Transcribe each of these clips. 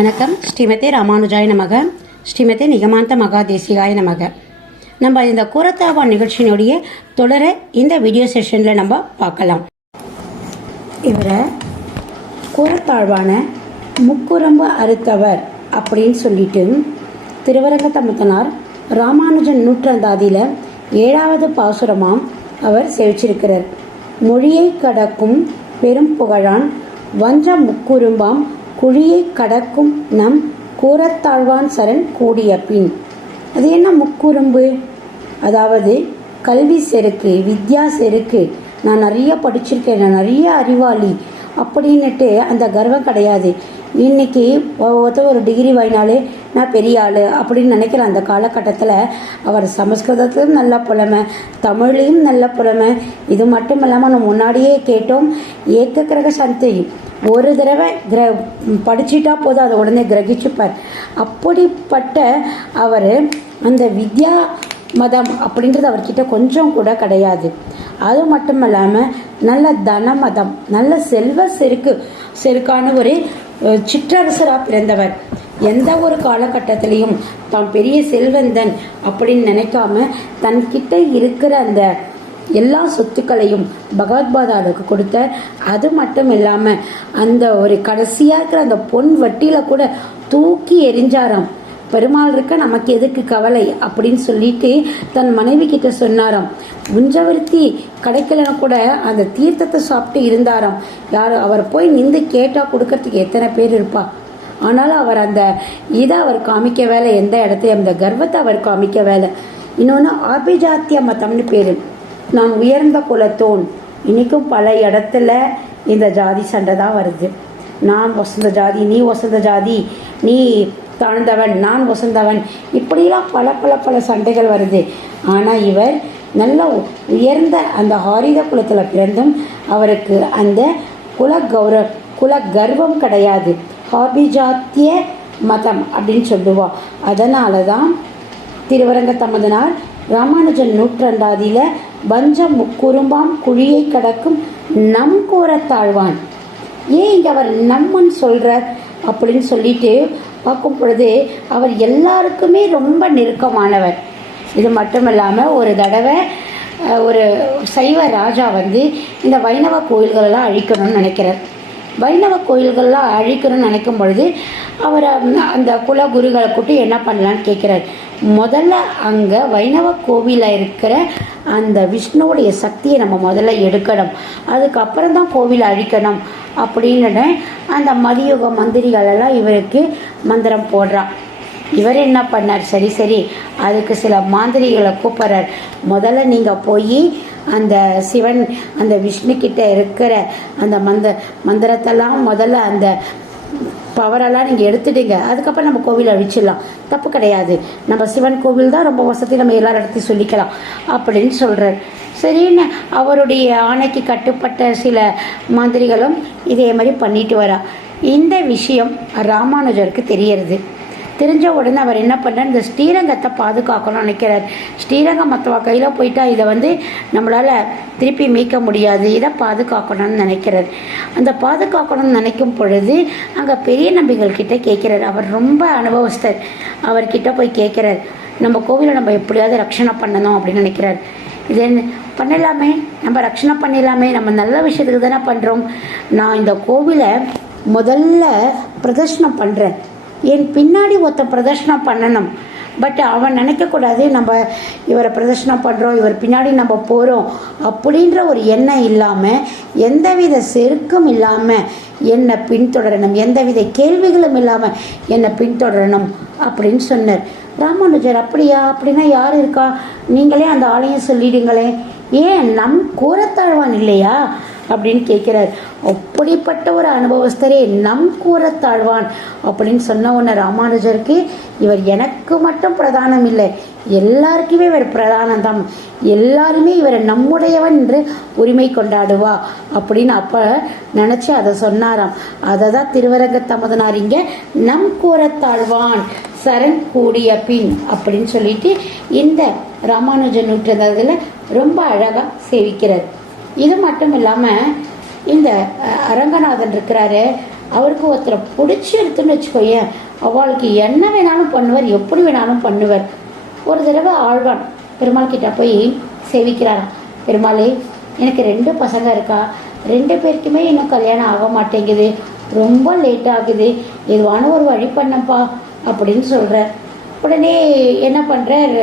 வணக்கம். ஸ்ரீமதி ராமானுஜாய நமக. ஸ்ரீமதி நிகமாந்த மகாதேசிகாய நமக. நம்ம இந்த கூரத்தாவா நிகழ்ச்சியினுடைய தொடர இந்த வீடியோ செஷனில் நம்ம பார்க்கலாம். இவரை கூரத்தாழ்வான முக்குரம்பு அறுத்தவர் அப்படின்னு சொல்லிட்டு திருவரங்கத்தமுத்தனார் ராமானுஜன் நூற்றந்தாதியில் ஏழாவது பாசுரமாம் அவர் சேவிச்சிருக்கிறார். மொழியை கடக்கும் பெரும் புகழான் வஞ்ச முக்குறும்பாம் குழியை கடக்கும் நம் கூரத்தாழ்வான் சரண் கூடிய பின். அது என்ன முக்குறும்பு அதாவது கல்வி செருக்கு வித்யா செருக்கு. நான் நிறைய படிச்சிருக்கேன் நான் நிறைய அறிவாளி. அப்படின்னுட்டு அந்த கர்வம் கிடையாது. இன்னைக்கு ஒருத்தர் ஒரு டிகிரி வாங்கினாலே நான் பெரிய ஆள் அப்படின்னு நினைக்கிற அந்த காலகட்டத்தில் அவர் சமஸ்கிருதத்திலும் நல்ல புலமை தமிழ்லையும் நல்ல புலமை. இது மட்டும் இல்லாமல் நம்ம முன்னாடியே கேட்டோம் ஏக்க கிரக சந்தை. ஒரு தடவை கிர படிச்சுட்டா போதும் அதை உடனே கிரகிச்சுப்பார். அப்படிப்பட்ட அவர் அந்த வித்யா மதம் அப்படின்றது அவர்கிட்ட கொஞ்சம் கூட கிடையாது. அது மட்டும் இல்லாமல் நல்ல தன மதம் நல்ல செல்வ செருக்கு செருக்கான ஒரு சிற்றரசராக பிறந்தவர். எந்த ஒரு காலகட்டத்திலையும் தான் பெரிய செல்வந்தன் அப்படின்னு நினைக்காம தன்கிட்ட இருக்கிற அந்த எல்லா சொத்துக்களையும் பகவத்பாதாவுக்கு கொடுத்த அது மட்டும் இல்லாமல் அந்த ஒரு கடைசியாக இருக்கிற அந்த பொன் வட்டியில் கூட தூக்கி எரிஞ்சாராம் பெருமாள் இருக்க நமக்கு எதுக்கு கவலை அப்படின்னு சொல்லிட்டு தன் மனைவி கிட்ட சொன்னாராம். குஞ்சவர்த்தி கிடைக்கலன்னா கூட அந்த தீர்த்தத்தை சாப்பிட்டு இருந்தாராம். யார் அவர் போய் நின்று கேட்டால் கொடுக்கறதுக்கு எத்தனை பேர் இருப்பா? ஆனாலும் அவர் அந்த இதை அவர் காமிக்க வேலை எந்த இடத்தையும் அந்த கர்வத்தை அவர் காமிக்க வேலை. இன்னொன்று ஆபிஜாத்திய மதம்னு பேர். நான் உயர்ந்த குலத்தோன். இன்னைக்கும் பல இடத்துல இந்த ஜாதி சண்டை தான் வருது. நான் வசந்த ஜாதி நீ வசந்த ஜாதி நீ தாழ்ந்தவன் நான் வசந்தவன் இப்படிலாம் பல பல பல சண்டைகள் வருது. ஆனால் இவர் நல்ல உயர்ந்த அந்த ஹாரித குலத்தில் பிறந்தும் அவருக்கு அந்த குல கௌரவ குல கர்வம் கிடையாது. ஹாபிஜாத்திய மதம் அப்படின்னு சொல்லுவோம் அதனால தான் திருவரங்க தமதனார் ராமானுஜன் நூற்றண்டாதியில் வஞ்சம் குறும்பாம் குழியை கடக்கும் நம் கூறத்தாழ்வான் ஏன் இங்கே அவர் நம்மன்னு சொல்கிறார் அப்படின்னு சொல்லிட்டு பார்க்கும் பொழுது அவர் எல்லாருக்குமே ரொம்ப நெருக்கமானவர். இது மட்டும் இல்லாமல் ஒரு தடவை ஒரு சைவ ராஜா வந்து இந்த வைணவ கோயில்களெல்லாம் அழிக்கணும்னு நினைக்கிறார். வைணவ கோயில்கள்லாம் அழிக்கணும்னு நினைக்கும் பொழுது அவர் அந்த- அந்த குலகுருகளை கூட்டி என்ன பண்ணலான்னு கேட்குறாரு. முதல்ல அங்கே வைணவ கோவிலில் இருக்கிற அந்த விஷ்ணுவுடைய சக்தியை நம்ம முதல்ல எடுக்கணும். அதுக்கப்புறம் தான் கோவிலை அழிக்கணும். அப்படின்னு அந்த மதியுக மந்திரிகள் எல்லாம் இவருக்கு மந்திரம் போடுறான் இவர் என்ன பண்ணார்? சரி சரி அதுக்கு சில மாந்திரிகளை கூப்பிட்றார். முதல்ல நீங்கள் போய் அந்த சிவன் அந்த விஷ்ணு கிட்ட இருக்கிற அந்த மந்த மந்திரத்தெல்லாம் முதல்ல அந்த பவரெல்லாம் நீங்கள் எடுத்துட்டீங்க அதுக்கப்புறம் நம்ம கோவில் அழிச்சிடலாம். தப்பு கிடையாது. நம்ம சிவன் கோவில் தான் ரொம்ப வசதி. நம்ம எல்லாரும் இடத்தையும் சொல்லிக்கலாம். அப்படின்னு சொல்கிறார் சரின்னு அவருடைய ஆணைக்கு கட்டுப்பட்ட சில மந்திரிகளும் இதே மாதிரி பண்ணிட்டு வரா. இந்த விஷயம் ராமானுஜருக்கு தெரியறது. தெரிஞ்ச உடனே அவர் என்ன பண்ணார் இந்த ஸ்ரீரங்கத்தை பாதுகாக்கணும்னு நினைக்கிறார். ஸ்ரீரங்கம் மற்றவ கையில் போயிட்டா இதை வந்து நம்மளால் திருப்பி மீட்க முடியாது. இதை பாதுகாக்கணும்னு நினைக்கிறார். அந்த பாதுகாக்கணும்னு நினைக்கும் பொழுது அங்கே பெரிய நம்பிகள் கிட்ட கேட்குறார். அவர் ரொம்ப அனுபவஸ்தர். அவர்கிட்ட போய் கேட்குறார். நம்ம கோவிலை நம்ம எப்படியாவது ரட்சணை பண்ணணும் அப்படின்னு நினைக்கிறார். இது பண்ணலாமே நம்ம ரட்சணை பண்ணிடலாமே. நம்ம நல்ல விஷயத்துக்கு தானே பண்ணுறோம் நான் இந்த கோவிலை முதல்ல பிரதர்ஷனம் பண்ணுறேன் என் பின்னாடி ஒருத்த பிரதர்ஷனம் பண்ணணும். பட் அவன் நினைக்கக்கூடாது நம்ம இவரை பிரதர்ஷனம் பண்ணுறோம் இவர் பின்னாடி நம்ம போகிறோம் அப்படின்ற ஒரு எண்ணம் இல்லாமல் எந்தவித செருக்கும் இல்லாமல் என்னை பின்தொடரணும். எந்தவித கேள்விகளும் இல்லாமல் என்னை பின்தொடரணும் அப்படின்னு சொன்னார். ராமானுஜர் அப்படியா? அப்படின்னா யார் இருக்கா? நீங்களே அந்த ஆலயம் சொல்லிடுங்களேன். ஏன் நம் கூறத்தாழ்வான் இல்லையா? அப்படின்னு கேட்கிறார். அப்படிப்பட்ட ஒரு அனுபவஸ்தரே நம் கூறத்தாழ்வான் அப்படின்னு சொன்ன உடனே ராமானுஜருக்கு இவர் எனக்கு மட்டும் பிரதானம் இல்லை. எல்லாருக்குமே இவர் பிரதானம் தான் எல்லாருமே இவரை நம்முடையவன் என்று உரிமை கொண்டாடுவா அப்படின்னு அப்போ நினச்சி அதை சொன்னாராம். அதை தான் திருவரங்க தமதனார் இங்கே நம் கூறத்தாழ்வான் சரண் கூடிய பின் அப்படின்னு சொல்லிட்டு இந்த ராமானுஜ நூற்றதில் ரொம்ப அழகாக சேவிக்கிறார். இது மட்டும் இல்லாமல் இந்த அரங்கநாதன் இருக்கிறாரு. அவருக்கு ஒருத்தரை பிடிச்சி எடுத்துன்னு வச்சுக்கோயேன் அவளுக்கு என்ன வேணாலும் பண்ணுவார் எப்படி வேணாலும் பண்ணுவார். ஒரு தடவை ஆழ்வான் பெருமாள் கிட்ட போய் சேவிக்கிறாராம். பெருமாளே எனக்கு ரெண்டு பசங்க இருக்கா? ரெண்டு பேருக்குமே இன்னும் கல்யாணம் ஆக மாட்டேங்குது. ரொம்ப லேட் ஆகுது. எதுவான ஒரு வழி பண்ணப்பா அப்படின்னு சொல்கிறார் உடனே என்ன பண்ணுறார்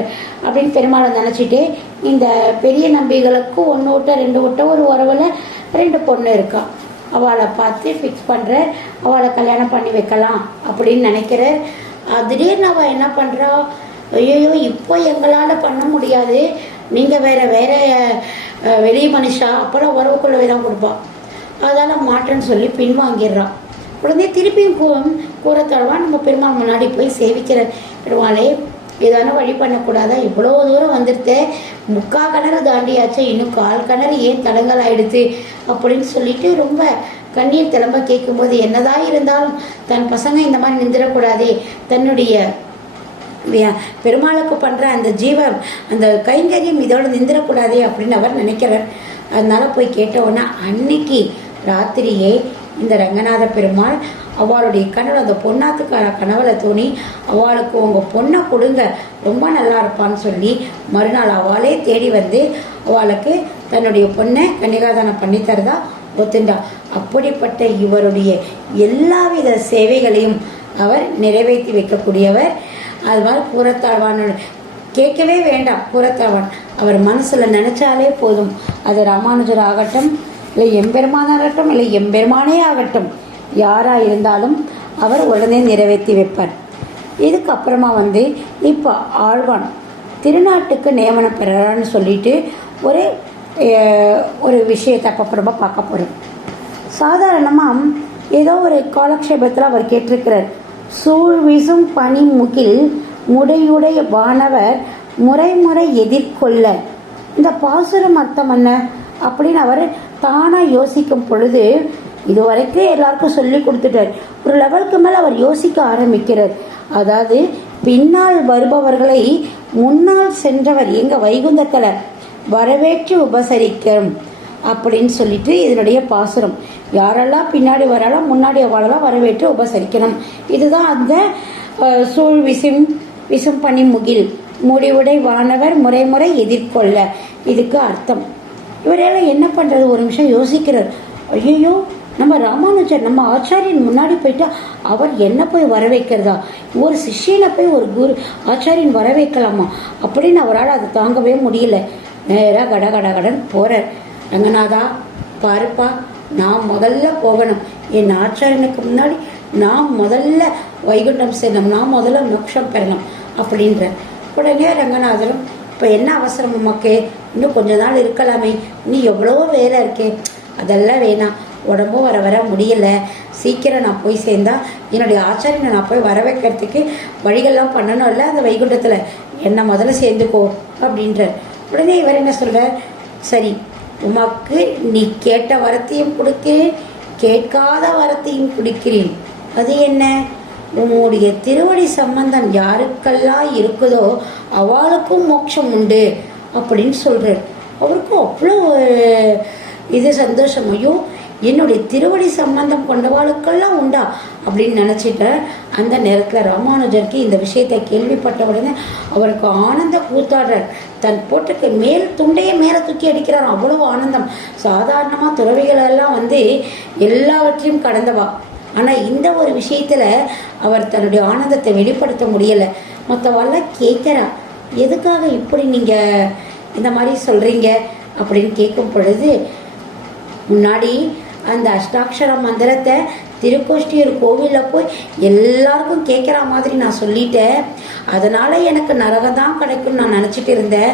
அப்படின்னு பெருமாளை நினச்சிட்டு இந்த பெரிய நம்பிகளுக்கும் ஒன்று விட்ட ரெண்டு விட்ட ஒரு உறவில் ரெண்டு பொண்ணு இருக்கா. அவளை பார்த்து ஃபிக்ஸ் பண்ணுற அவளை கல்யாணம் பண்ணி வைக்கலாம் அப்படின்னு நினைக்கிற திடீர்னு அவள் என்ன பண்ணுறா ஐயோ இப்போ எங்களால் பண்ண முடியாது. நீங்கள் வேற வேற வெளி மனுஷா? அப்போல்லாம் உறவுக்குள்ளவே தான் கொடுப்பான் அதெல்லாம் மாட்டேன்னு சொல்லி பின்வாங்கிடுறான் உடனே திருப்பியும் கூ கூறத்தாழ்வா நம்ம பெருமாள் முன்னாடி போய் சேவிக்கிறார். பெருமாளே ஏதான வழி பண்ணக்கூடாதா? இவ்வளோ தூரம் வந்துருத்தே முக்கால் கிணறு தாண்டியாச்சு. இன்னும் கால் கிணறு ஏன் தடங்கல் ஆயிடுச்சு? அப்படின்னு சொல்லிட்டு ரொம்ப கண்ணீர் திளம்ப கேட்கும்போது என்னதான் இருந்தாலும் தன் பசங்க இந்த மாதிரி நிந்திரக்கூடாதே. தன்னுடைய பெருமாளுக்கு பண்ணுற அந்த ஜீவம் அந்த கைங்கரியம் இதோடு நிந்திரக்கூடாதே அப்படின்னு அவர் நினைக்கிறார். அதனால போய் கேட்டவுடனே அன்னைக்கு ராத்திரியே இந்த ரங்கநாத பெருமாள் அவளுடைய கனவு அந்த பொண்ணாத்து கனவுல தோணி அவளுக்கு உங்கள் பொண்ணை கொடுங்க ரொம்ப நல்லா இருப்பான்னு சொல்லி மறுநாள் அவளே தேடி வந்து அவளுக்கு தன்னுடைய பொண்ணை கன்னிகாதானம் பண்ணி தரதா ஒத்துண்டா. அப்படிப்பட்ட இவருடைய எல்லாவித சேவைகளையும் அவர் நிறைவேற்றி வைக்கக்கூடியவர். அது மாதிரி கூறத்தாழ்வான கேட்கவே வேண்டாம் பூரத்தாழ்வான். அவர் மனசில் நினச்சாலே போதும். அது ராமானுஜர் ஆகட்டும் இல்லை எம்பெருமானாகட்டும் இல்லை எம்பெருமானே ஆகட்டும். யாராக இருந்தாலும் அவர் உடனே நிறைவேற்றி வைப்பார். இதுக்கப்புறமா வந்து இப்போ ஆழ்வான் திருநாட்டுக்கு நியமனம் பெறான்னு சொல்லிட்டு ஒரு ஒரு விஷயத்தை அப்போ அப்புறமா பார்க்க போகிறோம் சாதாரணமாக ஏதோ ஒரு காலக்ஷேபத்தில் அவர் கேட்டிருக்கிறார். சூழ் வீசும் பனி முகில் முடையுடைய வானவர் முறை முறை எதிர்கொள்ள. இந்த பாசுரம் அர்த்தம் என்ன? அப்படின்னு அவர் தானாக யோசிக்கும் பொழுது இதுவரைக்கும் எல்லாருக்கும் சொல்லி கொடுத்துட்டார். ஒரு லெவலுக்கு மேலே அவர் யோசிக்க ஆரம்பிக்கிறார். அதாவது பின்னால் வருபவர்களை முன்னால் சென்றவர் எங்கள் வைகுந்தத்தில்? வரவேற்று உபசரிக்கும் அப்படின்னு சொல்லிட்டு இதனுடைய பாசுரம். யாரெல்லாம் பின்னாடி வராலும் முன்னாடி அவளெல்லாம் வரவேற்று உபசரிக்கணும். இதுதான் அந்த சூழ் விசும் விசும் பனி முகில் முடிவுடை வானவர் முறைமுறை எதிர்கொள்ள. இதுக்கு அர்த்தம். இவரெல்லாம் என்ன பண்ணுறது ஒரு நிமிஷம் யோசிக்கிறார். ஐயோ நம்ம ராமானுஜர் நம்ம ஆச்சாரியன் முன்னாடி போயிட்டா அவர் என்ன போய் வர வைக்கிறதா ஒரு சிஷியனை போய் ஒரு குரு ஆச்சாரியன் வர வைக்கலாமா அப்படின்னு அவரால் அது தாங்கவே முடியல. நேராக கட கட கடன் போகிறார் ரங்கநாதா பாருப்பா நான் முதல்ல போகணும். என் ஆச்சாரியனுக்கு முன்னாடி நான் முதல்ல வைகுண்டம் செல்லணும் நான் முதல்ல மோட்சம் பெறணும் அப்படின்ற உடனே ரங்கநாதரும் இப்போ என்ன அவசரம் உமக்கு? இன்னும் கொஞ்ச நாள் இருக்கலாமே. இன்னும் எவ்வளவோ வேலை இருக்கே. அதெல்லாம் வேணாம். உடம்பும் வர வர முடியல. சீக்கிரம் நான் போய் சேர்ந்தா என்னுடைய ஆச்சாரியனை நான் போய் வர வைக்கிறதுக்கு வழிகள்லாம் பண்ணணும்ல அந்த வைகுண்டத்தில். என்னை முதல்ல சேர்ந்துக்கோ அப்படின்றார். உடனே இவர் என்ன சொல்கிறார் சரி உமக்கு நீ கேட்ட வரத்தையும் கொடுக்கிறேன். கேட்காத வரத்தையும் கொடுக்கிறேன். அது என்ன? உன்னுடைய திருவடி சம்பந்தம் யாருக்கெல்லாம் இருக்குதோ அவளுக்கும் மோட்சம் உண்டு அப்படின்னு சொல்கிறார் அவருக்கும் அவ்வளோ இது சந்தோஷம். ஐயோ என்னுடைய திருவடி சம்பந்தம் கொண்டவாளுக்கெல்லாம் உண்டா அப்படின்னு நினச்சிட்டேன் அந்த நேரத்தில் ராமானுஜருக்கு இந்த விஷயத்தை கேள்விப்பட்ட உடனே அவருக்கு ஆனந்த கூத்தாடுறார் தன் போட்டுக்கு மேல் துண்டையே மேலே தூக்கி அடிக்கிறார் அவ்வளோ ஆனந்தம். சாதாரணமாக துறவிகளெல்லாம் வந்து எல்லாவற்றையும் கடந்தவா? ஆனால் இந்த ஒரு விஷயத்தில் அவர் தன்னுடைய ஆனந்தத்தை வெளிப்படுத்த முடியலை. மற்றவெல்லாம் கேட்குறா எதுக்காக இப்படி நீங்கள் இந்த மாதிரி சொல்கிறீங்க அப்படின்னு கேட்கும் பொழுது முன்னாடி அந்த அஷ்டாட்சர மந்திரத்தை திருக்கோஷ்டியூர் கோவிலில் போய் எல்லாருக்கும் கேட்குற மாதிரி நான் சொல்லிட்டேன். அதனால் எனக்கு நரகம் தான் கிடைக்கும்னு நான் நினச்சிட்டு இருந்தேன்.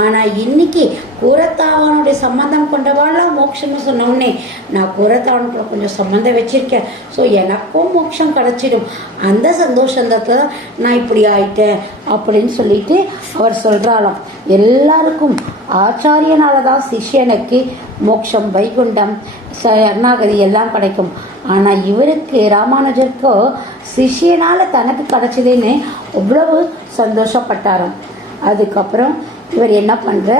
ஆனால் இன்னைக்கு கூரத்தாவனுடைய சம்மந்தம் கொண்டவாள்லாம் மோட்சம்னு சொன்ன நான் கூரத்தாவன் கூட கொஞ்சம் சம்மந்தம் வச்சுருக்கேன். ஸோ எனக்கும் மோட்சம் கிடச்சிடும். அந்த சந்தோஷத்தை நான் இப்படி ஆயிட்டேன் அப்படின்னு சொல்லிட்டு அவர் சொல்கிறாராம் எல்லாருக்கும் ஆச்சாரியனால தான் சிஷ்யனுக்கு மோட்சம் வைகுண்டம் சரணாகதி எல்லாம் கிடைக்கும். ஆனால் இவருக்கு ராமானுஜருக்கோ சிஷியனால் தனக்கு கிடைச்சதுன்னு அவ்வளவு சந்தோஷப்பட்டாராம். அதுக்கப்புறம் இவர் என்ன பண்ணுற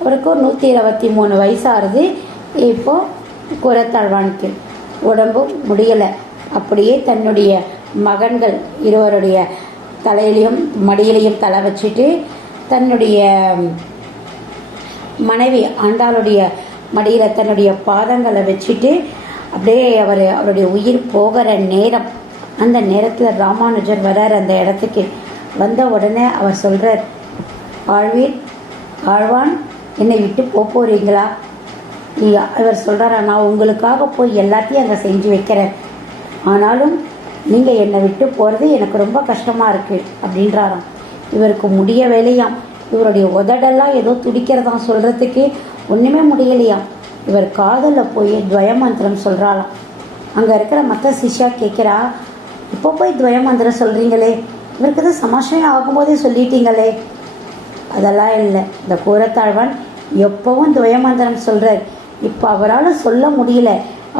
அவருக்கு நூற்றி இருபத்தி மூணு வயசாகுது. இப்போ குரத்தாழ்வானுக்கு உடம்பும் முடியலை. அப்படியே தன்னுடைய மகன்கள் இருவருடைய தலையிலையும் மடியிலையும் தலை வச்சுட்டு தன்னுடைய மனைவி ஆண்டாளுடைய மடியில் தன்னுடைய பாதங்களை வச்சுட்டு அப்படியே அவர் அவருடைய உயிர் போகிற நேரம் அந்த நேரத்தில் ராமானுஜர் வரார் அந்த இடத்துக்கு. வந்த உடனே அவர் சொல்கிறார் ஆழ்வீர் ஆழ்வான் என்னை விட்டு போக போகிறீங்களா நீ இவர் சொல்கிறாரா நான் உங்களுக்காக போய் எல்லாத்தையும் அங்கே செஞ்சு வைக்கிறேன். ஆனாலும் நீங்கள் என்னை விட்டு போகிறது எனக்கு ரொம்ப கஷ்டமாக இருக்குது அப்படின்றாராம். இவருக்கு முடிய வேலையாம் இவருடைய உதடெல்லாம் ஏதோ துடிக்கிறதாம் சொல்கிறதுக்கே ஒன்றுமே முடியலையாம். இவர் காதலில் போய் துவயமந்திரம் சொல்கிறாளாம் அங்கே இருக்கிற மற்ற சிஷ்யா கேட்குறா இப்போ போய் துவயமந்திரம் சொல்கிறீங்களே இவருக்கு தான் சமாஷயம் ஆகும்போதே சொல்லிட்டீங்களே? அதெல்லாம் இல்லை. இந்த கூரத்தாழ்வான் எப்போவும் துவயமந்திரம் சொல்கிறார் இப்போ அவரால் சொல்ல முடியல.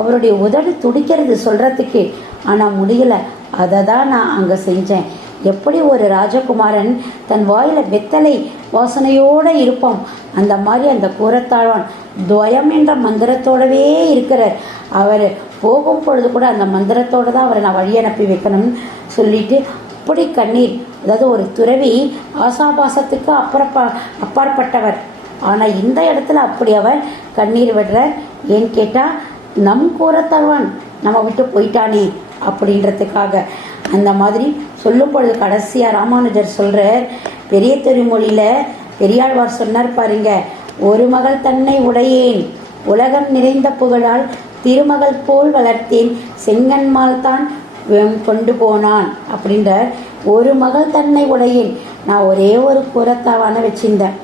அவருடைய உதடு துடிக்கிறது சொல்கிறதுக்கு ஆனால் முடியல. அதை தான் நான் அங்கே செஞ்சேன். எப்படி ஒரு ராஜகுமாரன் தன் வாயில் வெத்தலை வாசனையோடு இருப்பான்? அந்த மாதிரி அந்த கூரத்தாழ்வான் துவயம் என்ற மந்திரத்தோடவே இருக்கிறார். அவர் போகும் பொழுது கூட அந்த மந்திரத்தோடு தான் அவரை நான் வழி அனுப்பி வைக்கணும்னு சொல்லிட்டு அப்படி கண்ணீர் அதாவது ஒரு துறவி ஆசாபாசத்துக்கு அப்புறப்பா அப்பாற்பட்டவர். ஆனால் இந்த இடத்துல அப்படி அவர் கண்ணீர் விடுறார். ஏன்னு கேட்டால் நம் கூரத்தாழ்வான் நம்ம விட்டு போயிட்டானே அப்படின்றதுக்காக. அந்த மாதிரி சொல்லும் பொழுது கடைசியாக ராமானுஜர் சொல்கிறார் பெரிய திருமொழியில் பெரியாழ்வார் சொன்னார் பாருங்க ஒரு மகள் தன்னை உடையேன் உலகம் நிறைந்த புகழால் திருமகள் போல் வளர்த்தேன் செங்கன்மால் தான் கொண்டு போனான் அப்படின்ற ஒரு மகள் தன்னை உடையேன் நான் ஒரே ஒரு புறத்தாவான வச்சிருந்தேன்.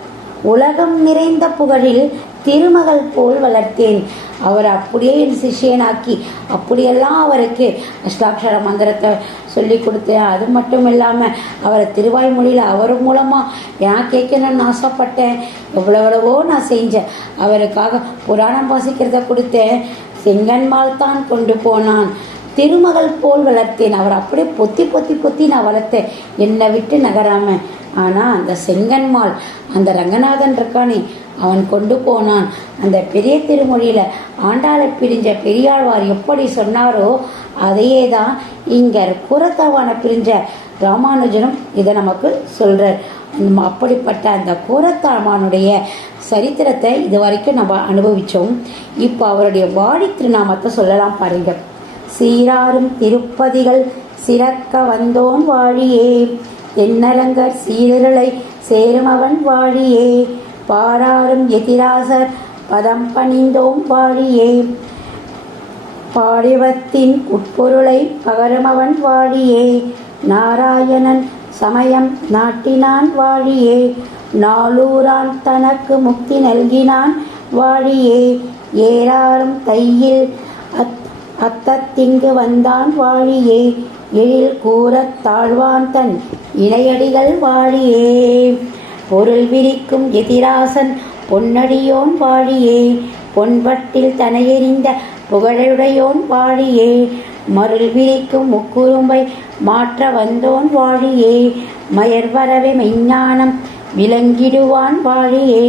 உலகம் நிறைந்த புகழில் திருமகள் போல் வளர்த்தேன். அவர் அப்படியே என் சிஷியனாக்கி அப்படியெல்லாம் அவருக்கு அஷ்டாட்சர மந்திரத்தை சொல்லி கொடுத்தேன் அது மட்டும் இல்லாமல் அவரை திருவாய்மொழியில் அவர் மூலமாக நான் கேட்கணும்னு ஆசைப்பட்டேன். எவ்வளவளவோ எவ்வளவோ நான் செஞ்சேன். அவருக்காக புராணம் வாசிக்கிறத கொடுத்தேன் செங்கன்மால் தான் கொண்டு போனான். திருமகள் போல் வளர்த்தேன். அவர் அப்படியே பொத்தி பொத்தி பொத்தி நான் வளர்த்தேன். என்னை விட்டு நகராமல் ஆனால் அந்த செங்கன்மால் அந்த ரங்கநாதன் இருக்கானே அவன் கொண்டு போனான். அந்த பெரிய திருமொழியில் ஆண்டாளை பிரிஞ்ச பெரியாழ்வார் எப்படி சொன்னாரோ அதையே தான் இங்கே கூரத்தாவான பிரிஞ்ச ராமானுஜனும் இதை நமக்கு சொல்கிறார் அப்படிப்பட்ட அந்த கூரத்தாமானுடைய சரித்திரத்தை இது வரைக்கும் நம்ம அனுபவித்தோம் இப்போ அவருடைய வாடி திருநாமத்தை சொல்லலாம் பாருங்க. சீராரும் திருப்பதிகள் சிறக்க வந்தோன் வாழியே. தென்னரங்கர் சீரலை சேருமவன் வாழியே. பாராரும் எதிராசர் பதம் பணிந்தோம் வாழியே. பாடிவத்தின் உட்பொருளை பகருமவன் வாழியே. நாராயணன் சமயம் நாட்டினான் வாழியே. நாளூரான் தனக்கு முக்தி நல்கினான் வாழியே. ஏராறும் தையில் அத் அத்தத்திங்கு வந்தான் வாழியே. எழில் கூறத் தாழ்வான் தன் இணையடிகள் வாழியே. பொருள் விரிக்கும் எதிராசன் பொன்னடியோன் வாழியே பொன்பட்டில் தனையெறிந்த புகழுடையோன் வாழியே மருள் விரிக்கும் முக்குறும்பை மாற்ற வந்தோன் வாழியே மயர் வரவே மெஞ்ஞானம் விளங்கிடுவான் வாழியே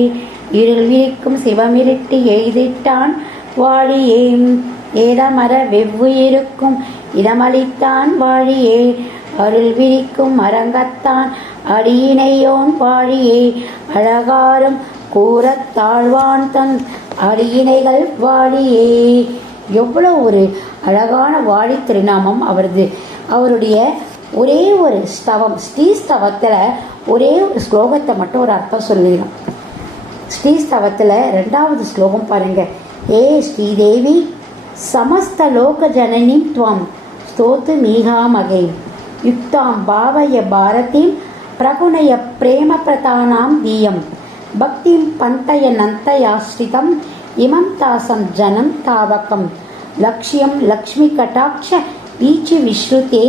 இருள் விரிக்கும் சிவமிருட்டு எய்திட்டான் வாழியே ஏதமர வெவ்வுயிருக்கும் இடமளித்தான் வாழியே அருள் விரிக்கும் அரங்கத்தான் அடியினையோன் வாழியே அழகாரம் கூறத் தாழ்வான் தன் அடியினைகள் வாழியே எவ்வளோ ஒரு அழகான வாழி திருநாமம் அவரது. அவருடைய ஒரே ஒரு ஸ்தவம் ஸ்ரீஸ்தவத்தில் ஒரே ஒரு ஸ்லோகத்தை மட்டும் ஒரு அர்த்தம் சொல்லிடலாம் ஸ்ரீஸ்தவத்தில் ரெண்டாவது ஸ்லோகம் பாருங்க. ஏ ஸ்ரீதேவி சமஸ்த லோக ஜனனி துவம் ஸ்தோத்து மீகாமகை. யுக்தாம் பாவய பாரதிம் பிரகுணய பிரேம பிரதானாம் தீயம் பக்திம் பந்தய நந்தயாஸ்ரிதம் இமம் தாசம் ஜனம் தாவகம். லக்ஷியம் லக்ஷ்மி கட்டாட்ச ஈச்சி விஸ்ருதே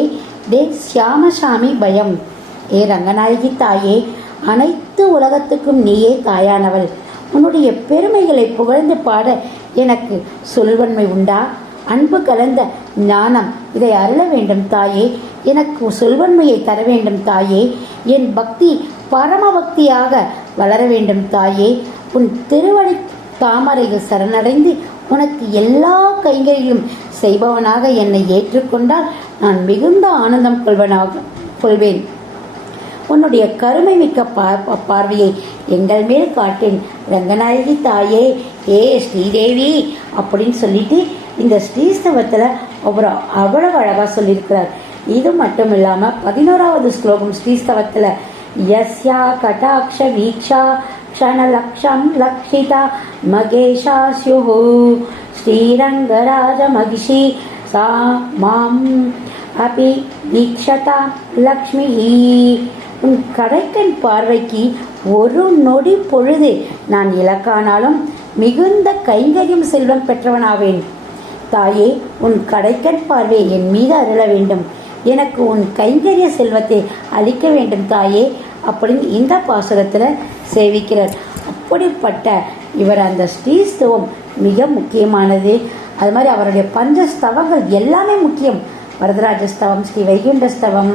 தே சியாமசாமி பயம். ஏ ரங்கநாயகி தாயே அனைத்து உலகத்துக்கும் நீயே தாயானவள். உன்னுடைய பெருமைகளை புகழ்ந்து பாட எனக்கு சொல்வன்மை உண்டா? அன்பு கலந்த ஞானம். இதை அருள வேண்டும் தாயே. எனக்கு சொல்வன்மையை தர வேண்டும் தாயே. என் பக்தி பரம பக்தியாக வளர வேண்டும் தாயே. உன் திருவடி தாமரையில் சரணடைந்து உனக்கு எல்லா கைகளிலும் செய்பவனாக என்னை ஏற்றுக்கொண்டால் நான் மிகுந்த ஆனந்தம் கொள்வனாக கொள்வேன். உன்னுடைய கருமை மிக்க பார் பார்வையை எங்கள் மேல் காட்டேன். ரங்கநாயகி தாயே. ஏ ஸ்ரீதேவி அப்படின்னு சொல்லிட்டு இந்த ஸ்ரீஸ்தவத்தில் அவர் அவ்வளவு அழகாக சொல்லியிருக்கிறார். இது மட்டும் இல்லாமல் பதினோராவது ஸ்லோகம் ஸ்ரீஸ்தவத்தில் யஸ்யா கடாட்ச வீக்ஷா க்ஷணலக்ஷம் லக்ஷிதா மகேஷா ஸ்யுஹு ஸ்ரீரங்கராஜ மகிஷி சா மாம் அபி வீக்ஷதா லக்ஷ்மி உன் கடைக்கண் பார்வைக்கு ஒரு நொடி பொழுது நான் இலக்கானாலும் மிகுந்த கைங்கரியம் செல்வம் பெற்றவனாவேன். தாயே உன் கடைக்கண் பார்வை என் மீது அருள வேண்டும். எனக்கு உன் கைங்கரிய செல்வத்தை அளிக்க வேண்டும் தாயே. அப்படின்னு இந்த பாசகத்தில் சேவிக்கிறார். அப்படிப்பட்ட இவர் அந்த ஸ்ரீஸ்தவம் மிக முக்கியமானது. அது மாதிரி அவருடைய பஞ்சஸ்தவங்கள் எல்லாமே முக்கியம். வரதராஜ ஸ்தவம் ஸ்ரீ வைகுண்ட ஸ்தவம்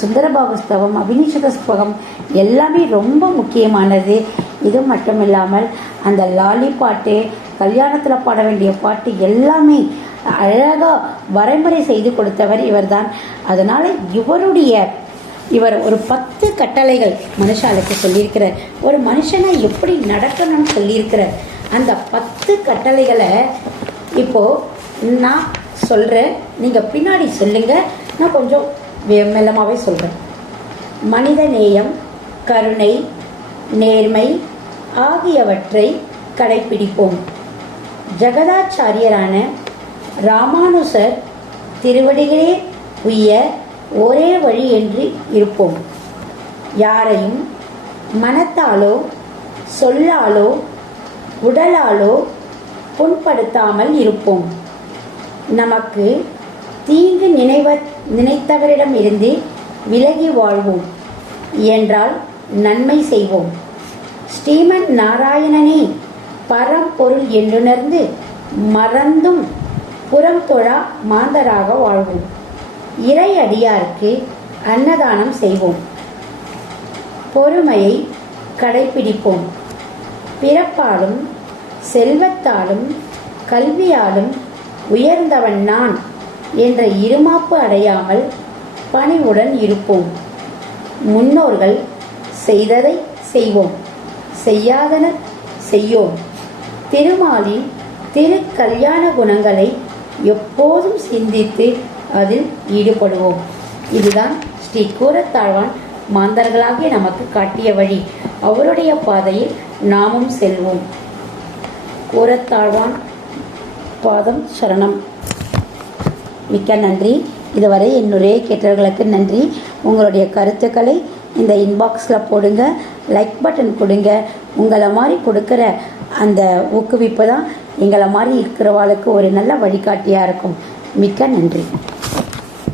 சுந்தரபாபு ஸ்தவம் அபினிஷத ஸ்தவம் எல்லாமே ரொம்ப முக்கியமானது. இது மட்டும் இல்லாமல் அந்த லாலி பாட்டு கல்யாணத்தில் பாட வேண்டிய பாட்டு எல்லாமே அழகாக வரைமுறை செய்து கொடுத்தவர் இவர்தான். அதனால் இவருடைய இவர் ஒரு பத்து கட்டளைகள் மனுஷாளுக்கு சொல்லியிருக்கிறார். ஒரு மனுஷனை எப்படி நடக்கணும்னு சொல்லியிருக்கிறார். அந்த பத்து கட்டளைகளை இப்போது நான் சொல்கிறேன் நீங்கள் பின்னாடி சொல்லுங்கள் நான் கொஞ்சம் மெல்லமாகவே சொல்கிறேன் மனித நேயம் கருணை நேர்மை ஆகியவற்றை கடைப்பிடிப்போம். ஜெகதாச்சாரியரான ராமானுசர் திருவடிகளே உய்ய ஒரே வழி என்று இருப்போம். யாரையும் மனத்தாலோ சொல்லாலோ உடலாலோ புண்படுத்தாமல் இருப்போம். நமக்கு தீங்கு நினைவ நினைத்தவரிடமிருந்து விலகி வாழ்வோம் என்றால் நன்மை செய்வோம். ஸ்ரீமன் நாராயணனே பரம்பொருள் என்றுணர்ந்து மறந்தும் புறம்பொழா மாந்தராக வாழ்வோம். இறை அடியாருக்கு அன்னதானம் செய்வோம். பொறுமையை கடைப்பிடிப்போம். பிறப்பாலும் செல்வத்தாலும் கல்வியாலும் உயர்ந்தவன் நான் என்ற இருமாப்பு அடையாமல் பணிவுடன் இருப்போம். முன்னோர்கள் செய்ததை செய்வோம். செய்யாதன செய்யோம். திருமாலின் திரு கல்யாண குணங்களை எப்போதும் சிந்தித்து அதில் ஈடுபடுவோம். இதுதான் ஸ்ரீ கூரத்தாழ்வான் மாந்தர்களாகிய நமக்கு காட்டிய வழி. அவருடைய பாதையில் நாமும் செல்வோம். கூரத்தாழ்வான் பாதம் சரணம். மிக்க நன்றி. இதுவரை என்னுடைய கேட்டவர்களுக்கு நன்றி. உங்களுடைய கருத்துக்களை இந்த இன்பாக்ஸில் போடுங்க. லைக் பட்டன் கொடுங்க. உங்களை மாதிரி கொடுக்குற அந்த ஊக்குவிப்பு தான் எங்களை மாதிரி இருக்கிறவாளுக்கு ஒரு நல்ல வழிகாட்டியாக இருக்கும். மிக்க நன்றி.